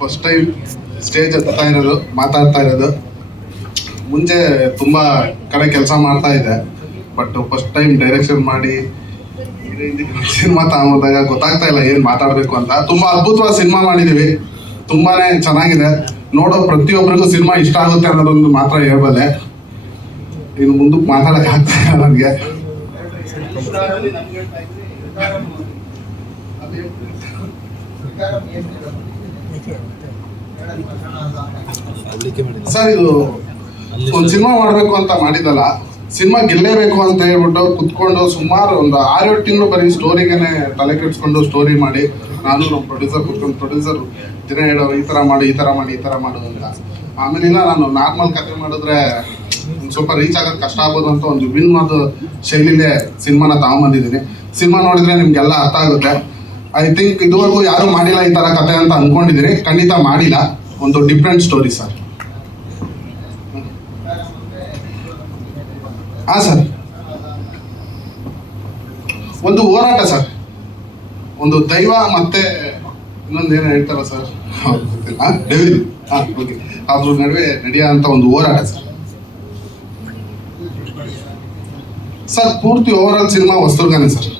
First time stage ಹತ್ತಾ ಇರೋದು, ಮಾತಾಡ್ತಾ ಇರೋದು. ಮುಂಚೆ ತುಂಬ ಕಡೆ ಕೆಲಸ ಮಾಡ್ತಾ ಇದ್ದೆ, ಬಟ್ ಫಸ್ಟ್ ಟೈಮ್ ಡೈರೆಕ್ಷನ್ ಮಾಡಿ ಸಿನಿಮಾ ತಗೊಂಡಾಗ ಗೊತ್ತಾಗ್ತಾ ಇಲ್ಲ ಏನು ಮಾತಾಡಬೇಕು ಅಂತ. ತುಂಬ ಅದ್ಭುತವಾದ ಸಿನಿಮಾ ಮಾಡಿದ್ದೀವಿ, ತುಂಬಾ ಚೆನ್ನಾಗಿದೆ. ನೋಡೋ ಪ್ರತಿಯೊಬ್ಬರಿಗೂ ಸಿನಿಮಾ ಇಷ್ಟ ಆಗುತ್ತೆ ಅನ್ನೋದೊಂದು ಮಾತ್ರ ಹೇಳ್ಬಲ್ಲೆ. ಇನ್ನು ಮುಂದಕ್ಕೆ ಮಾತಾಡೋಕೆ ಆಗ್ತಾ ಇಲ್ಲ ನನಗೆ. ಸರ್, ಇದು ಒಂದು ಸಿನಿಮಾ ಮಾಡಬೇಕು ಅಂತ ಮಾಡಿದಲ್ಲ, ಸಿನಿಮಾ ಗೆಲ್ಲೇಬೇಕು ಅಂತ ಹೇಳ್ಬಿಟ್ಟು ಕುತ್ಕೊಂಡು ಸುಮಾರು ಒಂದು 6-7 ತಿಂಗಳು ಬರೀ ಸ್ಟೋರಿಗೇನೆ ತಲೆ ಕೆಡಿಸ್ಕೊಂಡು ಸ್ಟೋರಿ ಮಾಡಿ, ನಾನು ನಮ್ಮ ಪ್ರೊಡ್ಯೂಸರ್ ಕುತ್ಕೊಂಡು ಪ್ರೊಡ್ಯೂಸರ್ ದಿನ ಹೇಳೋರು ಈ ಥರ ಮಾಡು, ಈ ಥರ ಮಾಡಿ, ಈ ಥರ ಮಾಡು ಅಂತ. ಆಮೇಲೆ ಇಲ್ಲ, ನಾನು ನಾರ್ಮಲ್ ಕತೆ ಮಾಡಿದ್ರೆ ಸ್ವಲ್ಪ ರೀಚ್ ಆಗೋದು ಕಷ್ಟ ಆಗ್ಬೋದು ಅಂತ ಒಂದು ವಿಭಿನ್ನವಾದ ಶೈಲಿಲೇ ಸಿನಿಮಾನ ತಗೊಂಬಂದಿದ್ದೀನಿ. ಸಿನಿಮಾ ನೋಡಿದ್ರೆ ನಿಮ್ಗೆಲ್ಲ ಅರ್ಥ ಆಗುತ್ತೆ. ಐ ಥಿಂಕ್ ಇದುವರೆಗೂ ಯಾರೂ ಮಾಡಿಲ್ಲ ಈ ಥರ ಕತೆ ಅಂತ ಅಂದ್ಕೊಂಡಿದ್ದೀನಿ. ಖಂಡಿತ ಮಾಡಿಲ್ಲ. ಒಂದು ಡಿಫ್ರೆಂಟ್ ಸ್ಟೋರಿ ಸರ್. ಹಾಂ ಸರ್, ಒಂದು ಹೋರಾಟ ಸರ್, ಒಂದು ದೈವ ಮತ್ತೆ ಇನ್ನೊಂದೇನು ಹೇಳ್ತಾರ ಸರ್, ಗೊತ್ತಿಲ್ಲ, ಡೆವಿಲ್. ಓಕೆ, ಅದ್ರ ನಡುವೆ ನಡೆಯೋ ಅಂತ ಒಂದು ಹೋರಾಟ ಸರ್. ಸರ್, ಪೂರ್ತಿ ಓವರ್ ಆಲ್ ಸಿನಿಮಾ ಹೊಸದುರ್ಗನೇ ಸರ್.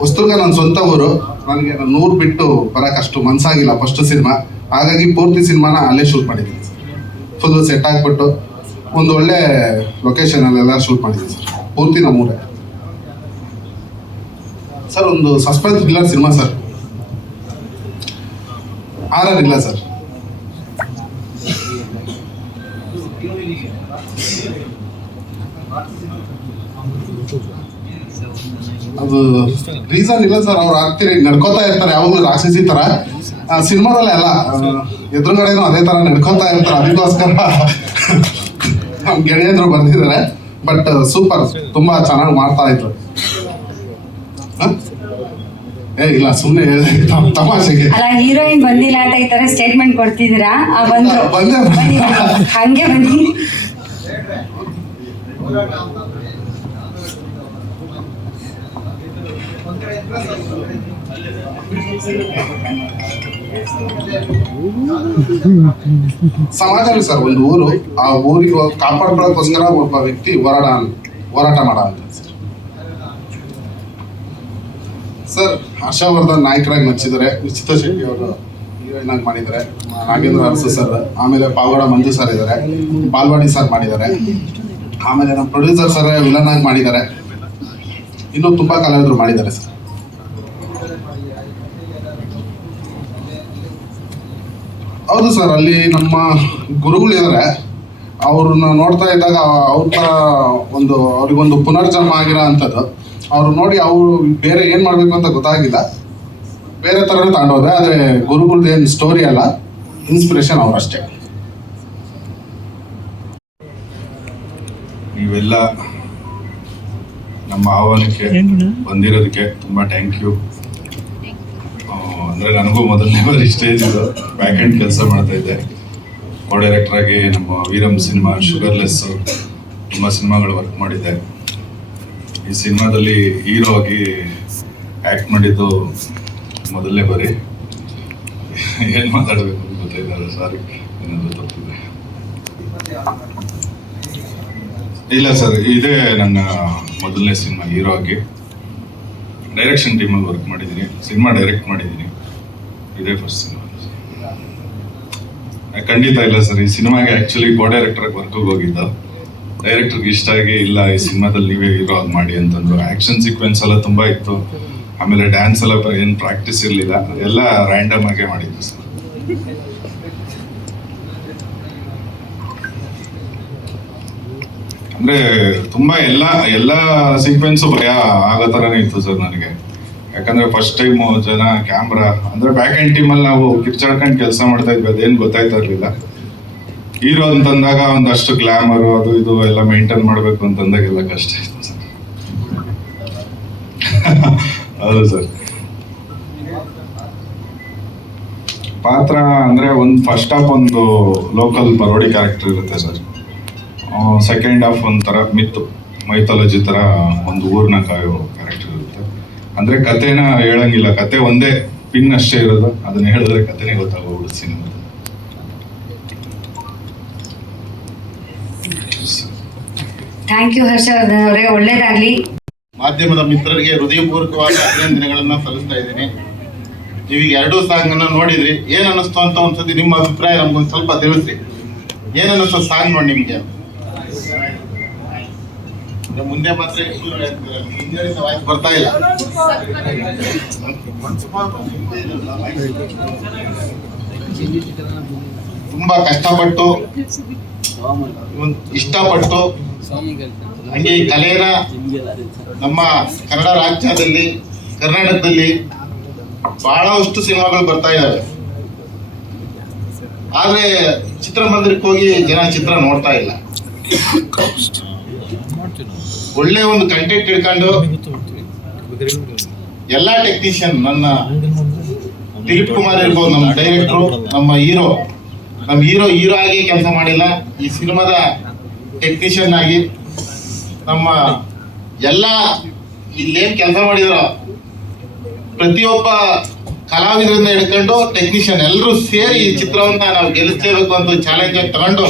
ಹೊಸದುರ್ಗ ನನ್ನ ಸ್ವಂತ ಊರು. ನನಗೆ 100 ಬಿಟ್ಟು ಬರೋಕ್ಕಷ್ಟು ಮನಸ್ಸಾಗಿಲ್ಲ ಫಸ್ಟ್ ಸಿನಿಮಾ. ಹಾಗಾಗಿ ಪೂರ್ತಿ ಸಿನಿಮಾನ ಅಲ್ಲೇ ಶೂಟ್ ಮಾಡಿದ್ದೀನಿ ಸರ್. ಫುಲ್ ಸೆಟ್ ಆಗಿಬಿಟ್ಟು ಒಂದು ಒಳ್ಳೆ ಲೊಕೇಶನಲ್ಲೆಲ್ಲ ಶೂಟ್ ಮಾಡಿದ್ದೀನಿ ಸರ್. ಪೂರ್ತಿ ನಮ್ಮೂರೇ ಸರ್. ಒಂದು suspense thriller cinema sir. Horror ಇಲ್ಲ ಸರ್. ಅದು ರೀಸನ್ ಇಲ್ಲ ಸರ್. ಅವ್ರು ಆಗ್ತಿರಿ ನಡ್ಕೋತಾ ಇರ್ತಾರೆ ಯಾವಾಗಲೂ ರಾಕ್ಷಸಿ ಥರ. ಸಿನಿಮಾದಲ್ಲೇ ಅಲ್ಲ, ಎದುರುಗಡೆನೂ ಅದೇ ಥರ ನಡ್ಕೋತಾ ಇರ್ತಾರೆ. ಅದಕ್ಕೋಸ್ಕರ ನಮ್ಮ ಗೆಳೆಯಂದ್ರು ಬರ್ತಿದ್ದಾರೆ. ಬಟ್ ಸೂಪರ್, ತುಂಬ ಚೆನ್ನಾಗಿ ಮಾಡ್ತಾ ಇದ್ರು. ಇಲ್ಲ, ಸುಮ್ಮನೆ ತಮಾಷೆಗೆ. ಅಲ್ಲ, ಹೀರೋಯಿನ್ ಬಂದಿಲ್ಲ ಅಂತ ಈ ತರ ಸ್ಟೇಟ್ಮೆಂಟ್ ಕೊಡ್ತಿದ್ದೀರಾ? ಹಂಗೆ ಬನ್ನಿ. ಸಮಾಜ ಸರ್, ಒಂದು ಊರು, ಆ ಊರಿಗೆ ಕಾಪಾಡ್ಕೊಳ್ಳೋಕ್ಕೋಸ್ಕರ ಒಬ್ಬ ವ್ಯಕ್ತಿ ಹೋರಾಟ ಮಾಡ ಅಂತ ಸರ್. ಹರ್ಷವರ್ಧನ್ ನಾಯಕರಾಗಿ ನಚ್ಚಿದ್ದಾರೆ. ನಿಶ್ಚಿತ ಶೆಟ್ಟಿ ಅವರು ಹೀರೋಯಿನ್ ಆಗಿ ಮಾಡಿದ್ದಾರೆ. ನಾಗೇಂದ್ರ ಅರಸು ಸರ್, ಆಮೇಲೆ ಪಾವಗಡ ಮಂಜು ಸರ್ ಇದ್ದಾರೆ, ಬಾಲ್ವಾಡಿ ಸರ್ ಮಾಡಿದ್ದಾರೆ. ಆಮೇಲೆ ನಮ್ಮ ಪ್ರೊಡ್ಯೂಸರ್ ಸರ್ ವಿಲನ್ ಆಗಿ ಮಾಡಿದ್ದಾರೆ. ಇನ್ನೂ ತುಂಬ ಕಲಾವಿದರು ಮಾಡಿದ್ದಾರೆ ಸರ್. ಹೌದು ಸರ್, ಅಲ್ಲಿ ನಮ್ಮ ಗುರುಗಳಿದ್ದಾರೆ. ಅವ್ರನ್ನ ನೋಡ್ತಾ ಇದ್ದಾಗ ಅವ್ರ ಥರ ಅವ್ರಿಗೊಂದು ಪುನರ್ಜನ್ಮ ಆಗಿರೋ ಅಂಥದ್ದು. ಅವ್ರು ನೋಡಿ ಅವರು ಬೇರೆ ಏನು ಮಾಡಬೇಕು ಅಂತ ಗೊತ್ತಾಗಿಲ್ಲ, ಬೇರೆ ಥರನೇ ತಗೊಂಡೋದೆ. ಆದರೆ ಗುರುಗಳದ್ದು ಏನು ಸ್ಟೋರಿ ಅಲ್ಲ, ಇನ್ಸ್ಪಿರೇಷನ್ ಅವರಷ್ಟೇ. ನೀವೆಲ್ಲ ನಮ್ಮ ಆಹ್ವಾನಕ್ಕೆ ಬಂದಿರೋದಕ್ಕೆ ತುಂಬ ಥ್ಯಾಂಕ್ ಯು. ಅಂದರೆ ನನಗೂ ಮೊದಲನೇ ಬಾರಿ ಸ್ಟೇಜ್ ಇದು, ಬ್ಯಾಕ್ ಹ್ಯಾಂಡ್ ಕೆಲಸ ಮಾಡ್ತಾ ಇದ್ದೆ. ಕೋ ಡೈರೆಕ್ಟರ್ ಆಗಿ ನಮ್ಮ ವೀರಮ್ ಸಿನಿಮಾ, ಶುಗರ್ಲೆಸ್, ತುಂಬ ಸಿನಿಮಾಗಳು ವರ್ಕ್ ಮಾಡಿದ್ದೆ. ಈ ಸಿನಿಮಾದಲ್ಲಿ ಹೀರೋ ಆಗಿ ಆ್ಯಕ್ಟ್ ಮಾಡಿದ್ದು ಮೊದಲನೇ ಬಾರಿ. ಏನು ಮಾತಾಡಬೇಕು ಅಂತ ಗೊತ್ತಾಯಿಲ್ಲ, ಸಾರಿ ಏನಾದರೂ ತಪ್ಪಿದೆ. ಇಲ್ಲ ಸರ್, ಇದೇ ನನ್ನ ಮೊದಲನೇ ಸಿನಿಮಾ ಹೀರೋ ಆಗಿ. ಡೈರೆಕ್ಷನ್ ಟೀಮಲ್ಲಿ ವರ್ಕ್ ಮಾಡಿದ್ದೀನಿ, ಸಿನಿಮಾ ಡೈರೆಕ್ಟ್ ಮಾಡಿದ್ದೀನಿ. ಇದೇ ಫಸ್ಟ್ ಸಿನಿಮಾ. ಖಂಡಿತ ಇಲ್ಲ ಸರ್, ಈ ಸಿನಿಮಾಗೆ ಆ್ಯಕ್ಚುಲಿ ಕೋ ಡೈರೆಕ್ಟರ್ಗೆ ವರ್ಕಿಗೆ ಹೋಗಿದ್ದ. ಡೈರೆಕ್ಟರ್ಗೆ ಇಷ್ಟ ಆಗಿ, ಇಲ್ಲ ಈ ಸಿನಿಮಾದಲ್ಲಿ ನೀವೇ ಹೀರೋ ಆಗಿ ಮಾಡಿ ಅಂತಂದ್ರು. ಆ್ಯಕ್ಷನ್ ಸೀಕ್ವೆನ್ಸ್ ಎಲ್ಲ ತುಂಬ ಇತ್ತು. ಆಮೇಲೆ ಡ್ಯಾನ್ಸ್ ಎಲ್ಲ ಏನು ಪ್ರಾಕ್ಟೀಸ್ ಇರಲಿಲ್ಲ, ಎಲ್ಲ ರ್ಯಾಂಡಮ್ ಆಗೇ ಮಾಡಿದ್ದು ಸರ್. ಅಂದರೆ ತುಂಬ ಎಲ್ಲ ಸೀಕ್ವೆನ್ಸು ಭಯ ಆಗೋ ಥರನೇ ಇತ್ತು ಸರ್ ನನಗೆ. ಯಾಕಂದರೆ ಫಸ್ಟ್ ಟೈಮು ಜನ ಕ್ಯಾಮ್ರಾ, ಅಂದರೆ ಬ್ಯಾಕ್ ಹ್ಯಾಂಡ್ ಟೀಮಲ್ಲಿ ನಾವು ಕಿರ್ಚಾಡ್ಕೊಂಡು ಕೆಲಸ ಮಾಡ್ತಾ ಇದ್ವಿ, ಅದೇನು ಗೊತ್ತಾಯ್ತಾ ಇರಲಿಲ್ಲ. ಹೀರೋ ಅಂತಂದಾಗ ಒಂದಷ್ಟು ಗ್ಲಾಮರು ಅದು ಇದು ಎಲ್ಲ ಮೇಂಟೈನ್ ಮಾಡಬೇಕು ಅಂತಂದಾಗೆಲ್ಲ ಕಷ್ಟ ಇತ್ತು ಸರ್. ಹೌದು ಸರ್. ಪಾತ್ರ ಅಂದರೆ ಒಂದು ಫಸ್ಟ್ ಹಾಫ್ ಒಂದು ಲೋಕಲ್ ಪರೋಡಿ ಕ್ಯಾರೆಕ್ಟರ್ ಇರುತ್ತೆ ಸರ್. ಸೆಕೆಂಡ್ ಹಾಫ್ ಒಂಥರ ಮೈಥಾಲಜಿ ಥರ ಒಂದು ಊರ್ನ ಕಾಯೋ ಕ್ಯಾರೆಕ್ಟರ್ ಇರುತ್ತೆ. ಅಂದರೆ ಕಥೆನ ಹೇಳಂಗಿಲ್ಲ, ಕತೆ ಒಂದೇ ಪಿನ್ ಅಷ್ಟೇ ಇರೋದು, ಅದನ್ನ ಹೇಳಿದ್ರೆ ಕಥೆನೇ ಗೊತ್ತಾಗೋಗ್ಬಿಡುತ್ತೆ ಸಿನಿಮಾ. ಥ್ಯಾಂಕ್ ಯು ಹರ್ಷವರ್ಧನ್ ಅವರೇ, ಒಳ್ಳೇದಾಗ್ಲಿ. ಮಾಧ್ಯಮದ ಮಿತ್ರರಿಗೆ ಹೃದಯಪೂರ್ವಕವಾದ ಅಭಿನಂದನೆಗಳನ್ನ ಸಲ್ಲಿಸ್ತಾ ಇದ್ದೀನಿ. ನೀವೀಗ 2 ಸಾಂಗ್ ಅನ್ನ ನೋಡಿದ್ರಿ, ಏನ್ ಅನ್ನಿಸ್ತು ಅಂತ ಒಂದ್ಸತಿ ನಿಮ್ಮ ಅಭಿಪ್ರಾಯ ನಮ್ಗೊಂದು ಸ್ವಲ್ಪ ತಿಳಿಸ್ರಿ. ಏನ್ ಅನ್ನಿಸ್ತು ಸಾಂಗ್ ನೋಡಿ ನಿಮ್ಗೆ? ಮುಂದೆ ಮಾತ್ರ ಹಿಂದಿನಿಂದ ವಾಯ್ಸ್ ಬರ್ತಾ ಇಲ್ಲ. ತುಂಬಾ ಕಷ್ಟಪಟ್ಟು ಇಷ್ಟಪಟ್ಟು ಹಂಗೆ ಈ ಕಲೆನ ನಮ್ಮ ಕನ್ನಡ ರಾಜ್ಯದಲ್ಲಿ, ಕರ್ನಾಟಕದಲ್ಲಿ ಬಹಳಷ್ಟು ಸಿನಿಮಾಗಳು ಬರ್ತಾ ಇದ್ದಾವೆ. ಆದ್ರೆ ಚಿತ್ರಮಂದಿರಕ್ಕೆ ಹೋಗಿ ಜನ ಚಿತ್ರ ನೋಡ್ತಾ ಇಲ್ಲ. ಒಳ್ಳೆ ಒಂದು ಕಂಟೆಂಟ್ ಇಟ್ಕೊಂಡು ಎಲ್ಲಾ ಟೆಕ್ನಿಷಿಯನ್, ನನ್ನ ದಿಲೀಪ್ ಕುಮಾರ್ ಇರ್ಬೋದು, ನಮ್ಮ ಡೈರೆಕ್ಟ್ರು, ನಮ್ಮ ಹೀರೋ ಆಗಿ ಕೆಲಸ ಮಾಡಿಲ್ಲ. ಈ ಸಿನಿಮಾದ ಟೆಕ್ನಿಷಿಯನ್ ಆಗಿ ನಮ್ಮ ಎಲ್ಲ ಇಲ್ಲೇನ್ ಕೆಲಸ ಮಾಡಿದ್ರು ಪ್ರತಿಯೊಬ್ಬ ಕಲಾವಿದರಿಂದ ಹಿಡ್ಕೊಂಡು ಟೆಕ್ನಿಷಿಯನ್ ಎಲ್ಲರೂ ಸೇರಿ ಈ ಚಿತ್ರವನ್ನ ನಾವು ಗೆಲ್ಲಿಸಲೇಬೇಕು ಅಂತ ಚಾಲೆಂಜ್ ಆಗಿ ತಗೊಂಡು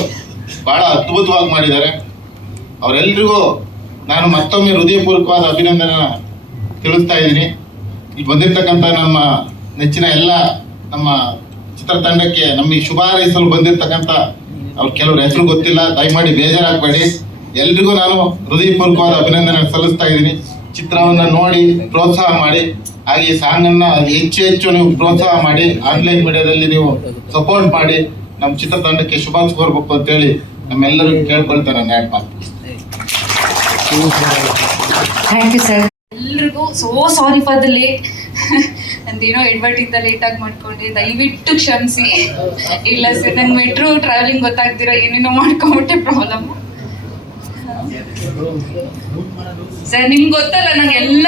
ಬಹಳ ಅದ್ಭುತವಾಗಿ ಮಾಡಿದ್ದಾರೆ. ಅವರೆಲ್ಲರಿಗೂ ನಾನು ಮತ್ತೊಮ್ಮೆ ಹೃದಯಪೂರ್ವಕವಾದ ಅಭಿನಂದನೆ ತಿಳಿಸ್ತಾ ಇದ್ದೀನಿ. ಈಗ ಬಂದಿರ್ತಕ್ಕಂಥ ನಮ್ಮ ನೆಚ್ಚಿನ ಎಲ್ಲ ನಮ್ಮ ಚಿತ್ರತಂಡಕ್ಕೆ ನಮ್ಮ ಈ ಶುಭ ಹಾರೈಸಲು ಬಂದಿರ್ತಕ್ಕಂಥ ಅವ್ರ ಕೆಲವ್ರ ಹೆಸರು ಗೊತ್ತಿಲ್ಲ, ದಯಮಾಡಿ ಬೇಜಾರಾಗಬೇಡಿ. ಎಲ್ರಿಗೂ ನಾನು ಹೃದಯಪೂರ್ವಕವಾದ ಅಭಿನಂದನೆ ಸಲ್ಲಿಸ್ತಾ ಇದ್ದೀನಿ. ಚಿತ್ರವನ್ನ ನೋಡಿ ಪ್ರೋತ್ಸಾಹ ಮಾಡಿ, ಹಾಗೆ ಈ ಸಾಂಗ್ ಅನ್ನ ಹೆಚ್ಚು ನೀವು ಪ್ರೋತ್ಸಾಹ ಮಾಡಿ, ಆನ್ಲೈನ್ ಮೀಡಿಯಾದಲ್ಲಿ ನೀವು ಸಪೋರ್ಟ್ ಮಾಡಿ, ನಮ್ಮ ಚಿತ್ರತಂಡಕ್ಕೆ ಶುಭಾಶಯ ಕೋರ್ಬೇಕು ಅಂತೇಳಿ ನಮ್ಮೆಲ್ಲರಿಗೂ ಕೇಳ್ಕೊಳ್ತಾರೆ. ನಾನು ಆ್ಯಡ್ ಮಾಡ್ತೀನಿ. Thank you sir. ಎಲ್ರಿಗೂ ಸಾರಿ ಫಾರ್ ದ ಲೇಟ್. ನಂದೇನೋ ಎಡ್ವರ್ಟಿಂದ ಲೇಟಾಗಿ ಮಾಡ್ಕೊಂಡೆ, ದಯವಿಟ್ಟು ಕ್ಷಮಿಸಿ. ಇಲ್ಲ ಸರ್, ನಂಗೆ ಮೆಟ್ರೋ ಟ್ರಾವೆಲಿಂಗ್ ಗೊತ್ತಾಗ್ದಿರೋ ಏನೇನೋ ಮಾಡ್ಕೊಂಬಿಟ್ಟೆ ಪ್ರಾಬ್ಲಮ್. ಸರ್ ನಿಮ್ಗೆ ಗೊತ್ತಲ್ಲ, ನಂಗೆ ಎಲ್ಲ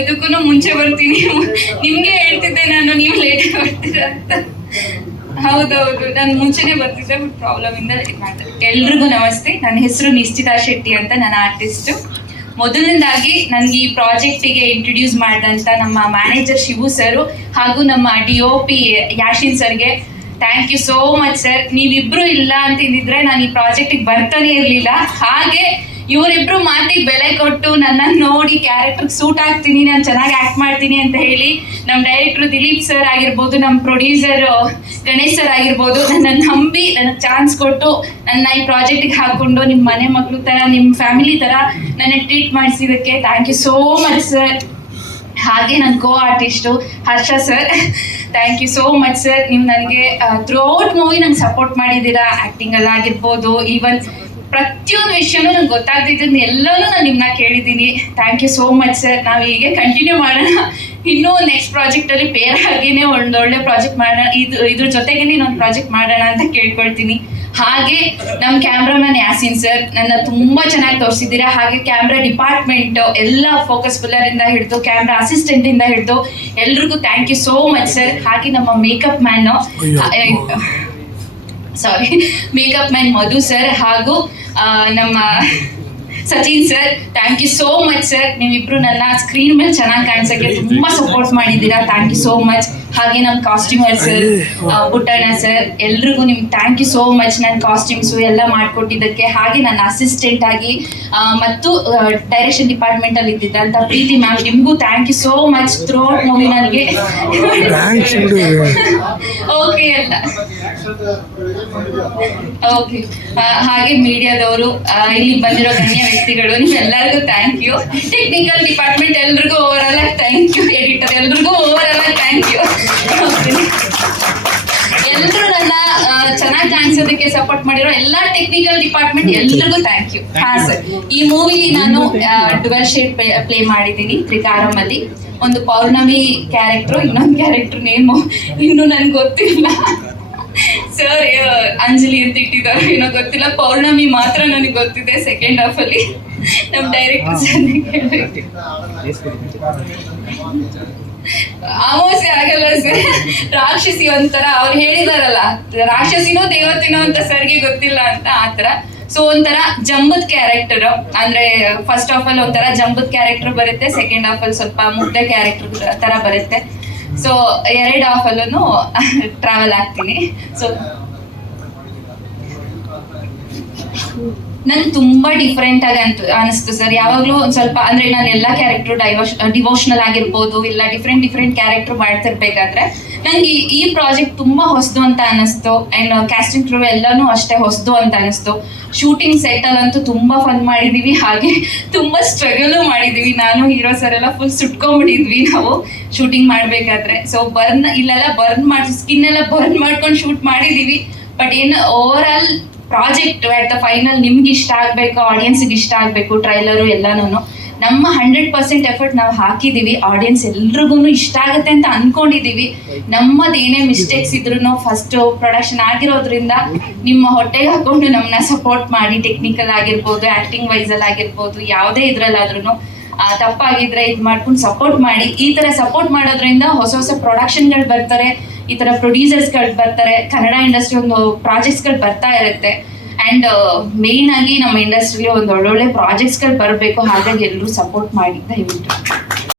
ಇದಕ್ಕೂ ಮುಂಚೆ ಬರ್ತೀನಿ. ನಿಮ್ಗೆ ಹೇಳ್ತಿದ್ದೆ ನಾನು, ನೀವು ಲೇಟ್ ಬರ್ತೀರಾ ಅಂತ. ಹೌದೌದು, ನಾನು ಮುಂಚೆನೆ ಬರ್ತಿದ್ದೆ, ಬಟ್ ಪ್ರಾಬ್ಲಮ್ ಇಂದ ಲೇಟ್ ಮಾಡ್ತಾರೆ. ಎಲ್ರಿಗೂ ನಮಸ್ತೆ. ನನ್ನ ಹೆಸರು ನಿಶ್ಚಿತಾ ಶೆಟ್ಟಿ ಅಂತ, ನಾನು ಆರ್ಟಿಸ್ಟು. ಮೊದಲನೇದಾಗಿ ನನಗೆ ಈ ಪ್ರಾಜೆಕ್ಟಿಗೆ ಇಂಟ್ರೊಡ್ಯೂಸ್ ಮಾಡಿದಂಥ ನಮ್ಮ ಮ್ಯಾನೇಜರ್ ಶಿವು ಸರು ಹಾಗೂ ನಮ್ಮ DOP ಯಾಶಿನ್ ಸರ್ಗೆ thank you so much sir. ನೀವಿಬ್ರು ಇಲ್ಲ ಅಂತಿದ್ರೆ ನಾನು ಈ ಪ್ರಾಜೆಕ್ಟಿಗೆ ಬರ್ತಾನೆ ಇರಲಿಲ್ಲ. ಹಾಗೆ ಇವರಿಬ್ರು ಮಾತಿಗೆ ಬೆಲೆ ಕೊಟ್ಟು ನನ್ನನ್ನು ನೋಡಿ ಕ್ಯಾರೆಕ್ಟರ್ಗೆ ಸೂಟ್ ಆಗ್ತೀನಿ, ನಾನು ಚೆನ್ನಾಗಿ ಆ್ಯಕ್ಟ್ ಮಾಡ್ತೀನಿ ಅಂತ ಹೇಳಿ ನಮ್ಮ ಡೈರೆಕ್ಟ್ರು ದಿಲೀಪ್ ಸರ್ ಆಗಿರ್ಬೋದು, ನಮ್ಮ ಪ್ರೊಡ್ಯೂಸರ್ ಗಣೇಶ್ ಸರ್ ಆಗಿರ್ಬೋದು, ನನ್ನನ್ನು ನಂಬಿ ನನಗೆ ಚಾನ್ಸ್ ಕೊಟ್ಟು ನನ್ನ ಈ ಪ್ರಾಜೆಕ್ಟಿಗೆ ಹಾಕ್ಕೊಂಡು ನಿಮ್ಮ ಮನೆ ಮಕ್ಕಳು ಥರ, ನಿಮ್ಮ ಫ್ಯಾಮಿಲಿ ಥರ ನನ್ನ ಟ್ರೀಟ್ ಮಾಡಿಸಿದ್ದಕ್ಕೆ thank you so much sir. ಹಾಗೆ ನನ್ನ co artist Harsha sir, thank you so much sir. ನೀವು ನನಗೆ ಥ್ರೂಔಟ್ ಮೂವಿ ನಂಗೆ ಸಪೋರ್ಟ್ ಮಾಡಿದ್ದೀರಾ, ಆ್ಯಕ್ಟಿಂಗಲ್ಲಿ ಆಗಿರ್ಬೋದು, ಈವನ್ ಪ್ರತಿಯೊಂದು ವಿಷಯನೂ ನಂಗೆ ಗೊತ್ತಾಗ್ತಿದ್ದನ್ನು ಎಲ್ಲನೂ ನಾನು ನಿಮ್ಮನ್ನ ಕೇಳಿದ್ದೀನಿ. Thank you so much sir. ನಾವು ಹೀಗೆ ಕಂಟಿನ್ಯೂ ಮಾಡೋಣ. ಇನ್ನೂ ನೆಕ್ಸ್ಟ್ ಪ್ರಾಜೆಕ್ಟಲ್ಲಿ ಪೇರ್ ಆಗಿನೇ ಒಳ್ಳೆ ಪ್ರಾಜೆಕ್ಟ್ ಮಾಡೋಣ, ಇದ್ರ ಜೊತೆಗೇ ಒಂದು ಪ್ರಾಜೆಕ್ಟ್ ಮಾಡೋಣ ಅಂತ ಕೇಳ್ಕೊಳ್ತೀನಿ. ಹಾಗೆ ನಮ್ಮ ಕ್ಯಾಮ್ರಾಮನ್ ಯಾಸಿನ್ ಸರ್, ನನ್ನ ತುಂಬ ಚೆನ್ನಾಗಿ ತೋರಿಸಿದ್ದೀರಾ. ಹಾಗೆ ಕ್ಯಾಮ್ರಾ ಡಿಪಾರ್ಟ್ಮೆಂಟ್ ಎಲ್ಲ ಫೋಕಸ್ ಫುಲ್ಲರಿಂದ ಹಿಡಿದು ಕ್ಯಾಮ್ರಾ ಅಸಿಸ್ಟೆಂಟಿಂದ ಹಿಡಿದು ಎಲ್ರಿಗೂ thank you so much sir. ಹಾಗೆ ನಮ್ಮ ಮೇಕಪ್ ಮ್ಯಾನ್ ಮಧು ಸರ್ ಹಾಗೂ ನಮ್ಮ Sachin sir, thank you so much sir. ನೀವಿಬ್ರು ನನ್ನ ಸ್ಕ್ರೀನ್ ಮೇಲೆ ಚೆನ್ನಾಗಿ ಕಾಣಿಸೋಕ್ಕೆ ತುಂಬ ಸಪೋರ್ಟ್ ಮಾಡಿದ್ದೀರಾ, ಥ್ಯಾಂಕ್ ಯು ಸೋ ಮಚ್. ಹಾಗೆ ನಮ್ಮ ಕಾಸ್ಟ್ಯೂಮರ್ ಸರ್ ಪುಟ್ಟಣ್ಣ ಸರ್, ಎಲ್ರಿಗೂ ನಿಮ್ಗೆ ಥ್ಯಾಂಕ್ ಯು ಸೋ ಮಚ್. ನನ್ನ ಕಾಸ್ಟ್ಯೂಮ್ಸು ಎಲ್ಲ ಮಾಡಿಕೊಟ್ಟಿದ್ದಕ್ಕೆ. ಹಾಗೆ ನನ್ನ ಅಸಿಸ್ಟೆಂಟ್ ಆಗಿ ಮತ್ತು ಡೈರೆಕ್ಷನ್ ಡಿಪಾರ್ಟ್ಮೆಂಟಲ್ಲಿ ಇದ್ದಿದ್ದಂಥ ಪ್ರೀತಿ ಮ್ಯಾಮ್, ನಿಮಗೂ thank you so much. Throughout movie ನನಗೆ ಓಕೆ ಅಲ್ಲ ಓಕೆ. ಹಾಗೆ ಮೀಡಿಯಾದವರು, ಇಲ್ಲಿ ಬಂದಿರೋ ಗಣ್ಯ ವ್ಯಕ್ತಿಗಳು, ನಿಮ್ಮೆಲ್ಲರಿಗೂ ಥ್ಯಾಂಕ್ ಯು. ಟೆಕ್ನಿಕಲ್ ಡಿಪಾರ್ಟ್ಮೆಂಟ್ ಎಲ್ರಿಗೂ ಓವರ್ ಆಗಿ ಥ್ಯಾಂಕ್ ಯು. ಎಡಿಟರ್ ಎಲ್ರಿಗೂ ಓವರ್ ಆಗಿ ಥ್ಯಾಂಕ್ ಯು. ಎಲ್ಲರೂ ನನ್ನ ಚೆನ್ನಾಗಿ ಕಾಣಿಸೋದಕ್ಕೆ ಸಪೋರ್ಟ್ ಮಾಡಿರೋ ಎಲ್ಲ ಟೆಕ್ನಿಕಲ್ ಡಿಪಾರ್ಟ್ಮೆಂಟ್ ಎಲ್ರಿಗೂ ಥ್ಯಾಂಕ್ ಯು. ಹಾ ಸರ್, ಈ ಮೂವಿಲಿ ನಾನು ಡುವೆಲ್ ಶೇಡ್ ಪ್ಲೇ ಮಾಡಿದ್ದೀನಿ ತ್ರಿಕಾರಮಲ್ಲಿ. ಒಂದು ಪೌರ್ಣಮಿ ಕ್ಯಾರೆಕ್ಟ್ರು, ಇನ್ನೊಂದು ಕ್ಯಾರೆಕ್ಟರ್ ನೇಮು ಇನ್ನೂ ನನ್ಗೆ ಗೊತ್ತಿಲ್ಲ ಸರ್. ಅಂಜಲಿ ಅಂತ ಇಟ್ಟಿದ್ದಾರೆ, ಏನೋ ಗೊತ್ತಿಲ್ಲ. ಪೌರ್ಣಮಿ ಮಾತ್ರ ನನಗೆ ಗೊತ್ತಿದೆ. ಸೆಕೆಂಡ್ ಹಾಫ್ ಅಲ್ಲಿ ನಮ್ಮ ಡೈರೆಕ್ಟರ್ ಸರ್ ಕೇಳಬೇಕು. ಅಮಾವಾಸ್ಯೆ ಆಗಲ್ಲ ಸರ್, ರಾಕ್ಷಸಿ ಒಂಥರ ಅವ್ರು ಹೇಳಿದಾರಲ್ಲ, ರಾಕ್ಷಸಿನೋ ದೇವತೆನೋ ಅಂತ ಸರ್ಗೆ ಗೊತ್ತಿಲ್ಲ ಅಂತ, ಆತರ. ಸೊ ಒಂಥರ ಜಂಬದ್ ಕ್ಯಾರೆಕ್ಟರ್, ಅಂದ್ರೆ ಫಸ್ಟ್ ಹಾಫ್ ಅಲ್ಲಿ ಒಂಥರ ಜಂಬದ್ ಕ್ಯಾರೆಕ್ಟರ್ ಬರುತ್ತೆ, ಸೆಕೆಂಡ್ ಹಾಫ್ ಅಲ್ಲಿ ಸ್ವಲ್ಪ ಮುಗ್ಧ ಕ್ಯಾರೆಕ್ಟರ್ ತರ ಬರುತ್ತೆ. ಸೊ 2 ಹಾಫಲ್ಲೂ ಟ್ರಾವೆಲ್ ಆಗ್ತೀನಿ. ಸೊ ನನ್ ತುಂಬಾ ಡಿಫ್ರೆಂಟ್ ಆಗಿ ಅನಿಸ್ತು ಸರ್. ಯಾವಾಗ್ಲೂ ಒಂದ್ ಸ್ವಲ್ಪ ಅಂದ್ರೆ ನಾನು ಎಲ್ಲಾ ಕ್ಯಾರೆಕ್ಟರ್ ಡಿವೋಷನಲ್ ಆಗಿರ್ಬೋದು, ಇಲ್ಲ ಡಿಫ್ರೆಂಟ್ ಕ್ಯಾರೆಕ್ಟರ್ ಮಾಡ್ತಿರ್ಬೇಕಾದ್ರೆ ನಂಗೆ ಈ ಪ್ರಾಜೆಕ್ಟ್ ತುಂಬಾ ಹೊಸದು ಅಂತ ಅನಿಸ್ತು. ಅಂಡ್ ಕ್ಯಾಸ್ಟಿಂಗ್ ಕ್ರೂ ಎಲ್ಲಾನು ಅಷ್ಟೇ ಹೊಸದು ಅಂತ ಅನಿಸ್ತು. ಶೂಟಿಂಗ್ ಸೆಟ್ ಅಲ್ಲಂತೂ ತುಂಬಾ ಫನ್ ಮಾಡಿದೀವಿ, ಹಾಗೆ ತುಂಬಾ ಸ್ಟ್ರಗಲ್ ಮಾಡಿದೀವಿ. ನಾನು ಹೀರೋ ಸರ್ ಎಲ್ಲ ಫುಲ್ ಸುಟ್ಕೊಂಡ್ಬಿಟ್ಟಿದ್ವಿ ನಾವು ಶೂಟಿಂಗ್ ಮಾಡ್ಬೇಕಾದ್ರೆ. ಸೊ ಇಲ್ಲೆಲ್ಲ ಬರ್ನ್ ಮಾಡಿ ಸ್ಕಿನ್ ಎಲ್ಲ ಬರ್ನ್ ಮಾಡ್ಕೊಂಡು ಶೂಟ್ ಮಾಡಿದೀವಿ. ಬಟ್ ಏನು over all project at the final ನಿಮ್ಗೆ ಇಷ್ಟ ಆಗ್ಬೇಕು, ಆಡಿಯನ್ಸ್ಗೆ ಇಷ್ಟ ಆಗ್ಬೇಕು, ಟ್ರೈಲರು ಎಲ್ಲಾನು ನಮ್ಮ 100% ಎಫರ್ಟ್ ನಾವು ಹಾಕಿದೀವಿ. ಆಡಿಯನ್ಸ್ ಎಲ್ರಿಗೂ ಇಷ್ಟ ಆಗುತ್ತೆ ಅಂತ ಅನ್ಕೊಂಡಿದೀವಿ. ನಮ್ಮದು ಏನೇ ಮಿಸ್ಟೇಕ್ಸ್ ಇದ್ರು ಫಸ್ಟ್ ಪ್ರೊಡಕ್ಷನ್ ಆಗಿರೋದ್ರಿಂದ ನಿಮ್ಮ ಹೊಟ್ಟೆಗೆ ಹಾಕೊಂಡು ನಮ್ಮನ್ನ ಸಪೋರ್ಟ್ ಮಾಡಿ, ಟೆಕ್ನಿಕಲ್ ಆಗಿರ್ಬೋದು, ಆಕ್ಟಿಂಗ್ ವೈಸ್ ಅಲ್ಲಿ ಆಗಿರ್ಬೋದು, ಯಾವುದೇ ಇದ್ರಲ್ಲಾದ್ರೂ ತಪ್ಪಾಗಿದ್ರೆ ಇದು ಮಾಡ್ಕೊಂಡು ಸಪೋರ್ಟ್ ಮಾಡಿ. ಈ ತರ ಸಪೋರ್ಟ್ ಮಾಡೋದ್ರಿಂದ ಹೊಸ ಪ್ರೊಡಕ್ಷನ್ಗಳು ಬರ್ತಾರೆ, ಈ ತರ ಪ್ರೊಡ್ಯೂಸರ್ಸ್ಗಳು ಬರ್ತಾರೆ, ಕನ್ನಡ ಇಂಡಸ್ಟ್ರಿ ಒಂದು ಪ್ರಾಜೆಕ್ಟ್ಸ್ಗಳು ಬರ್ತಾ ಇರುತ್ತೆ. ಅಂಡ್ ಮೇನ್ ಆಗಿ ನಮ್ಮ ಇಂಡಸ್ಟ್ರಿಗೆ ಒಂದು ಒಳ್ಳೊಳ್ಳೆ ಪ್ರಾಜೆಕ್ಟ್ಸ್ಗಳು ಬರಬೇಕು. ಹಾಗಾಗಿ ಎಲ್ಲರೂ ಸಪೋರ್ಟ್ ಮಾಡಿ ದಯವಿಟ್ಟು.